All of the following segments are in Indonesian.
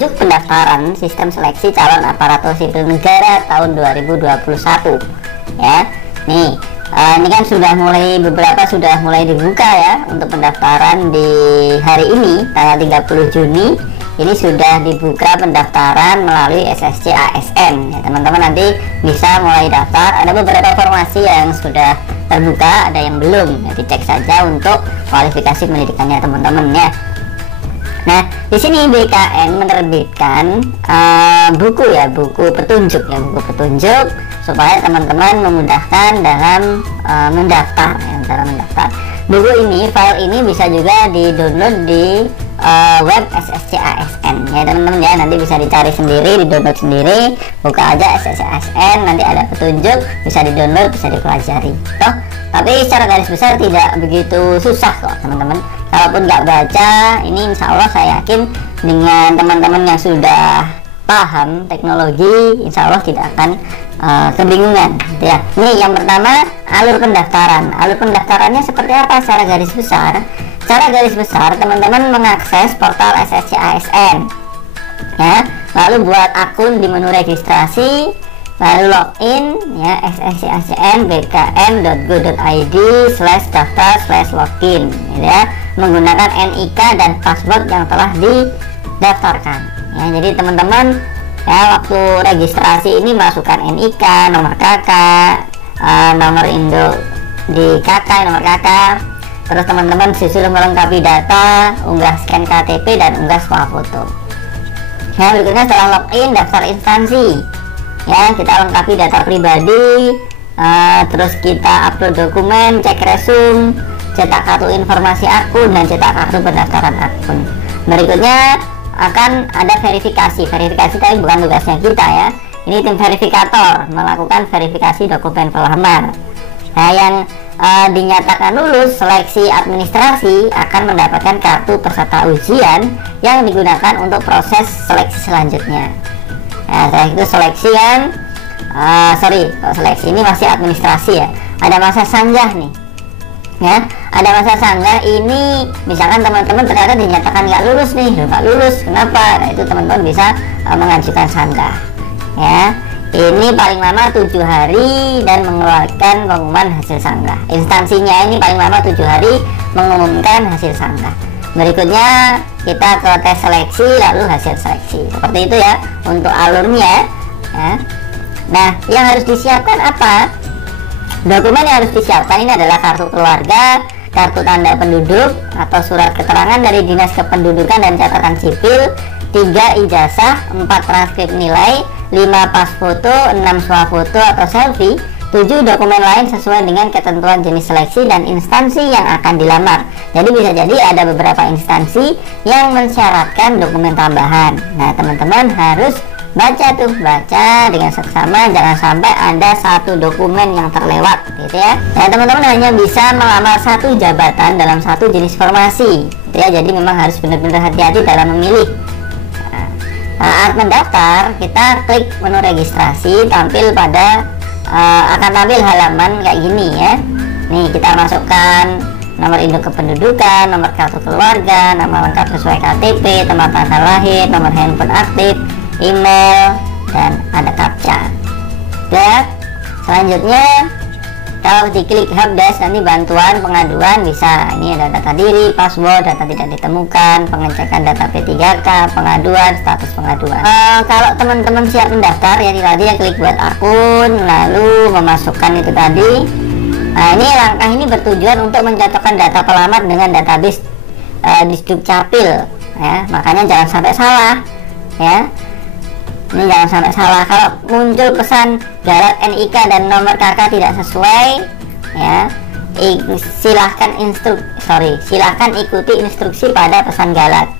Juk pendaftaran sistem seleksi calon aparatur sipil negara tahun 2021 ya. Nih ini kan beberapa sudah mulai dibuka ya untuk pendaftaran di hari ini tanggal 30 Juni. Ini sudah dibuka pendaftaran melalui SSC ASN ya, teman-teman nanti bisa mulai daftar. Ada beberapa formasi yang sudah terbuka, ada yang belum ya, dicek saja untuk kualifikasi pendidikannya teman-teman ya. Nah, di sini BKN menerbitkan buku petunjuk supaya teman-teman memudahkan dalam mendaftar. Buku ini, file ini bisa juga di-download di web SSC ASN ya teman-teman ya. Nanti bisa dicari sendiri, di-download sendiri, buka aja SSC ASN, nanti ada petunjuk, bisa di-download, bisa dipelajari. Tapi secara garis besar tidak begitu susah kok teman-teman. Kalaupun nggak baca, ini insya Allah saya yakin dengan teman-teman yang sudah paham teknologi, insya Allah tidak akan kebingungan ya. Ini yang pertama, alur pendaftaran. Alur pendaftarannya seperti apa secara garis besar? Secara garis besar teman-teman mengakses portal SSC ASN ya, lalu buat akun di menu registrasi, lalu login ya sscasn.go.id/daftar/login ya, menggunakan NIK dan password yang telah didaftarkan ya. Jadi teman-teman ya waktu registrasi ini masukkan NIK, nomor KK, nomor induk di KK, nomor KK, terus teman-teman susul melengkapi data, unggah scan KTP dan unggah swafoto. Nah, berikutnya setelah login daftar instansi ya, kita lengkapi data pribadi, terus kita upload dokumen, cek resume, cetak kartu informasi akun dan cetak kartu pendaftaran akun. Berikutnya akan ada verifikasi tapi bukan tugasnya kita ya. Ini tim verifikator melakukan verifikasi dokumen pelamar. Nah, yang dinyatakan lulus seleksi administrasi akan mendapatkan kartu peserta ujian yang digunakan untuk proses seleksi selanjutnya. Nah, setelah itu seleksi kan seleksi ini masih administrasi ya. Ada masa sanggah nih ya, ada masa sanggah. Ini misalkan teman-teman ternyata dinyatakan nggak lulus nih, nggak lulus kenapa? Nah, itu teman-teman bisa mengajukan sanggah ya. Ini paling lama 7 hari dan mengeluarkan pengumuman hasil sanggah. Instansinya ini paling lama 7 hari mengumumkan hasil sanggah. Berikutnya kita ke tes seleksi lalu hasil seleksi. Seperti itu ya untuk alurnya ya. Nah, yang harus disiapkan apa? Dokumen yang harus disiapkan ini adalah kartu keluarga, kartu tanda penduduk atau surat keterangan dari Dinas Kependudukan dan Catatan Sipil, 3 ijazah, 4 transkrip nilai, 5 pas foto, 6 swafoto atau selfie, 7 dokumen lain sesuai dengan ketentuan jenis seleksi dan instansi yang akan dilamar. Jadi bisa jadi ada beberapa instansi yang mensyaratkan dokumen tambahan. Nah, teman-teman harus baca dengan seksama, jangan sampai ada satu dokumen yang terlewat gitu ya. Nah, teman-teman hanya bisa melamar satu jabatan dalam satu jenis formasi gitu ya. Jadi memang harus benar-benar hati-hati dalam memilih. Saat mendaftar, kita klik menu registrasi, akan tampil halaman kayak gini ya. Nih, kita masukkan nomor induk kependudukan, nomor kartu keluarga, nama lengkap sesuai KTP, tempat tanggal lahir, nomor handphone aktif, email, dan ada captcha. Ya, selanjutnya kalau diklik helpdesk nanti bantuan pengaduan bisa. Ini ada data diri, password, data tidak ditemukan, pengecekan data P3K, pengaduan, status pengaduan. Kalau teman-teman siap mendaftar ya tadi ya klik buat akun lalu memasukkan itu tadi. Nah, ini langkah ini bertujuan untuk mencocokkan data pelamar dengan database Disdukcapil ya. Makanya jangan sampai salah ya. Ini jangan sampai salah. Kalau muncul pesan garat NIK dan nomor KK tidak sesuai ya, silahkan ikuti instruksi pada pesan galat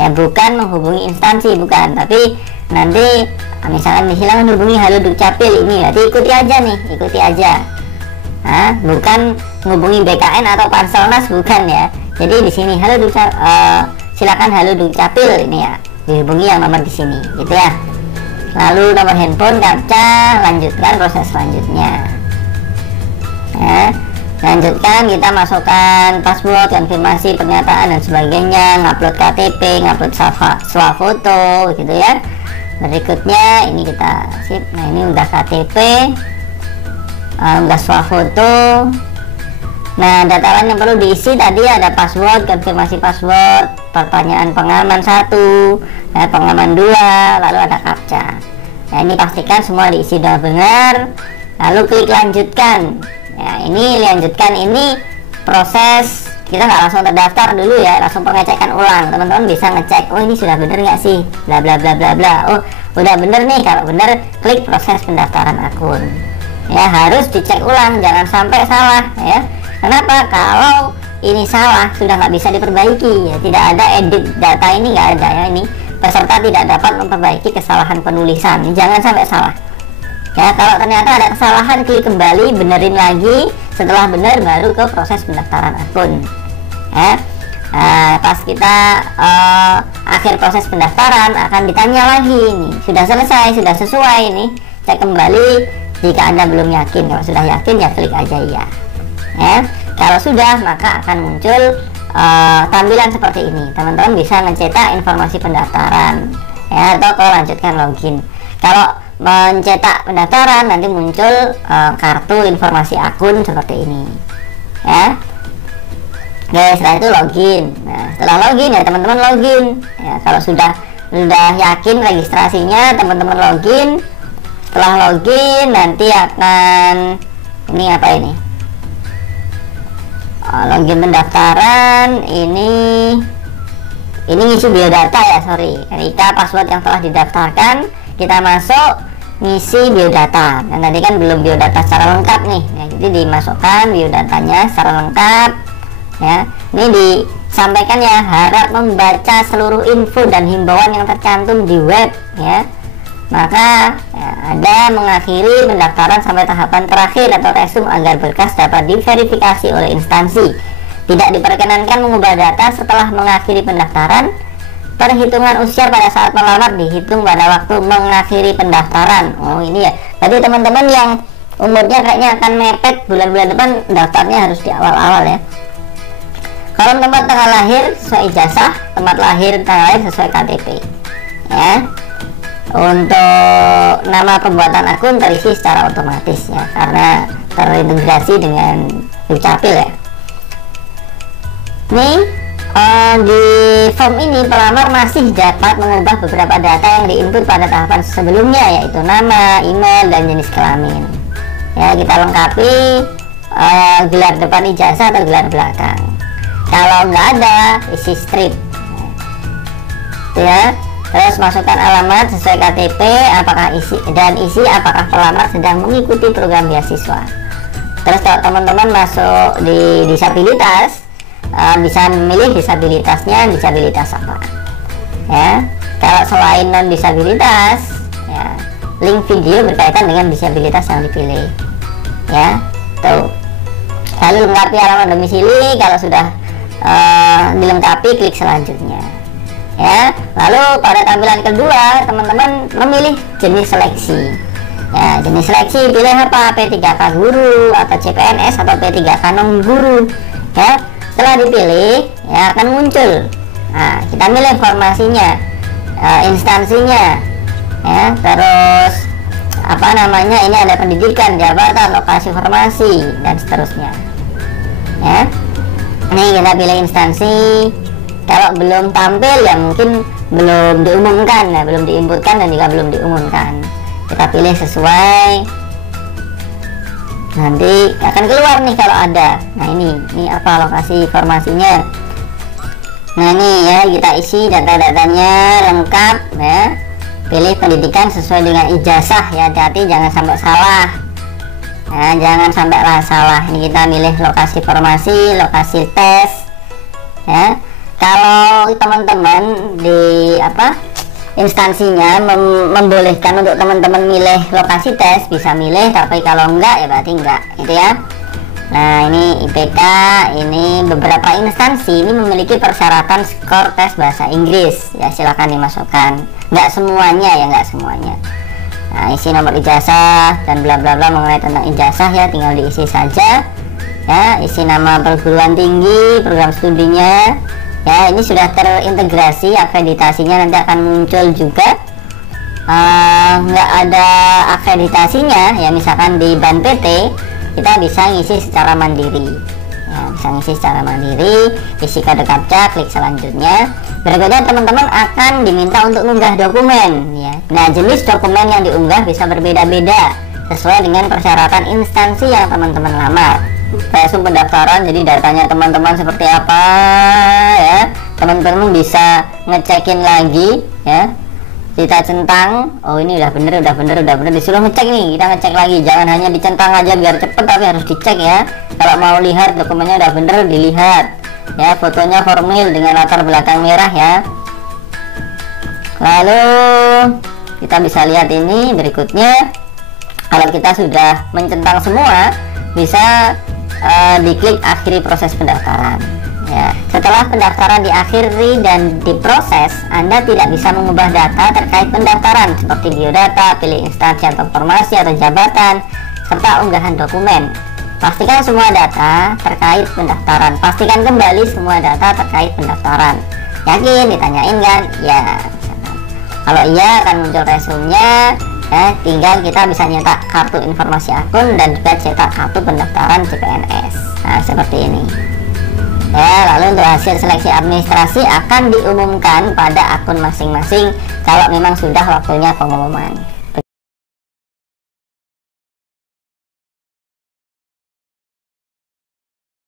ya, bukan menghubungi instansi, bukan, tapi nanti misalkan silahkan hubungi Halo Dukcapil, ini berarti ikuti aja nah, bukan menghubungi BKN atau Panselnas, bukan ya. Jadi di sini silakan Halo Dukcapil, ini ya dihubungi yang nomor di sini gitu ya. Lalu nomor handphone, captcha, lanjutkan proses selanjutnya ya. Lanjutkan, kita masukkan password, konfirmasi pernyataan dan sebagainya, ngupload KTP, ngupload swafoto gitu ya. Berikutnya ini kita sip. Nah ini udah KTP, udah swafoto. Nah dataran yang perlu diisi tadi ada password, konfirmasi password, pertanyaan pengaman 1, pengaman 2, lalu ada captcha. Nah ini pastikan semua diisi dengan benar, lalu klik lanjutkan. Ya ini lanjutkan, ini proses kita nggak langsung terdaftar dulu ya, langsung pengecekan ulang. Teman-teman bisa ngecek, oh ini sudah bener nggak sih, bla bla bla bla bla. Oh udah bener nih, kalau bener klik proses pendaftaran akun. Ya harus dicek ulang, jangan sampai salah ya. Kenapa? Kalau ini salah sudah nggak bisa diperbaiki ya, tidak ada edit data, ini nggak ada ya. Ini peserta tidak dapat memperbaiki kesalahan penulisan, jangan sampai salah. Ya, kalau ternyata ada kesalahan, klik kembali, benerin lagi. Setelah benar baru ke proses pendaftaran akun. Ya, pas kita akhir proses pendaftaran akan ditanya lagi ini sudah selesai, sudah sesuai ini. Cek kembali jika Anda belum yakin. Kalau sudah yakin ya klik aja iya. Ya, kalau sudah maka akan muncul tampilan seperti ini. Teman-teman bisa mencetak informasi pendaftaran ya, atau kalau lanjutkan login. Kalau mencetak pendaftaran nanti muncul kartu informasi akun seperti ini ya. Oke, setelah itu login. Nah setelah login ya teman-teman login ya. Kalau sudah yakin registrasinya, teman-teman login. Setelah login nanti akan ini apa ini, login pendaftaran. Ini ngisi biodata ya, sorry, NIK password yang telah didaftarkan. Kita masuk ngisi biodata, dan tadi kan belum biodata secara lengkap nih ya, jadi dimasukkan biodatanya secara lengkap ya. Ini disampaikan ya, harap membaca seluruh info dan himbauan yang tercantum di web ya. Maka ya, ada mengakhiri pendaftaran sampai tahapan terakhir atau resume agar berkas dapat diverifikasi oleh instansi. Tidak diperkenankan mengubah data setelah mengakhiri pendaftaran. Perhitungan usia pada saat melamar dihitung pada waktu mengakhiri pendaftaran. Oh ini ya, tadi teman-teman yang umurnya kayaknya akan mepet bulan-bulan depan, daftarnya harus di awal-awal ya. Kalau tempat tanggal lahir sesuai ijazah, tempat lahir tanggal lahir sesuai KTP ya. Untuk nama pembuatan akun terisi secara otomatis ya, karena terintegrasi dengan Dukcapil ya. Nih di form ini pelamar masih dapat mengubah beberapa data yang diinput pada tahapan sebelumnya, yaitu nama, email, dan jenis kelamin ya. Kita lengkapi gelar depan ijazah atau gelar belakang. Kalau nggak ada, isi strip ya. Terus masukkan alamat sesuai KTP, apakah isi apakah pelamar sedang mengikuti program beasiswa. Terus kalau teman-teman masuk di disabilitas, bisa memilih disabilitasnya disabilitas apa ya. Kalau selain non disabilitas ya, link video berkaitan dengan disabilitas yang dipilih ya. Tuh, lalu lengkapi alamat domisili. Kalau sudah dilengkapi, klik selanjutnya ya. Lalu pada tampilan kedua teman-teman memilih jenis seleksi ya. Jenis seleksi pilih apa, P3K guru atau CPNS atau P3K non guru ya. Setelah dipilih ya akan muncul, nah kita pilih informasinya, instansinya ya. Terus apa namanya, ini ada pendidikan, jabatan, lokasi formasi, dan seterusnya ya. Ini kita pilih instansi. Kalau belum tampil ya mungkin belum diumumkan ya, belum diinputkan dan juga belum diumumkan. Kita pilih sesuai, nanti akan keluar nih kalau ada. Nah ini apa lokasi formasinya. Nah ini ya, kita isi data-datanya lengkap ya. Pilih pendidikan sesuai dengan ijazah ya, hati-hati jangan sampai salah ya, jangan sampai salah. Ini kita milih lokasi formasi, lokasi tes ya. Kalau teman-teman di instansinya membolehkan untuk teman-teman milih lokasi tes, bisa milih, tapi kalau enggak ya berarti enggak gitu ya. Nah ini IPK, ini beberapa instansi ini memiliki persyaratan skor tes bahasa Inggris ya, silakan dimasukkan. Enggak semuanya ya, enggak semuanya. Nah isi nomor ijazah dan bla bla bla mengenai tentang ijazah ya, tinggal diisi saja ya, isi nama perguruan tinggi, program studinya, ya ini sudah terintegrasi. Akreditasinya nanti akan muncul juga. Nggak ada akreditasinya, ya misalkan di Ban PT kita bisa ngisi secara mandiri, ya, bisa ngisi secara mandiri, isi kode captcha, klik selanjutnya. Berikutnya teman-teman akan diminta untuk mengunggah dokumen, ya. Nah, jenis dokumen yang diunggah bisa berbeda-beda sesuai dengan persyaratan instansi yang teman-teman lamar. Langsung pendaftaran, jadi datanya teman-teman seperti apa, ya teman-teman bisa ngecekin lagi, ya kita centang, oh ini udah bener, disuruh ngecek nih, kita ngecek lagi, jangan hanya dicentang aja biar cepet, tapi harus dicek ya. Kalau mau lihat dokumennya udah bener, dilihat ya, fotonya formal dengan latar belakang merah ya. Lalu kita bisa lihat ini berikutnya, kalau kita sudah mencentang semua, bisa diklik akhiri proses pendaftaran, ya. Setelah pendaftaran diakhiri dan diproses, Anda tidak bisa mengubah data terkait pendaftaran seperti biodata, pilih instansi atau formasi atau jabatan, serta unggahan dokumen. Pastikan semua data terkait pendaftaran, pastikan kembali semua data terkait pendaftaran. Yakin? Ditanyain kan? Ya. Kalau iya akan muncul resumenya. Ya, tinggal kita bisa nyetak kartu informasi akun dan juga cetak kartu pendaftaran CPNS. Nah, seperti ini. Ya, lalu untuk hasil seleksi administrasi akan diumumkan pada akun masing-masing kalau memang sudah waktunya pengumuman.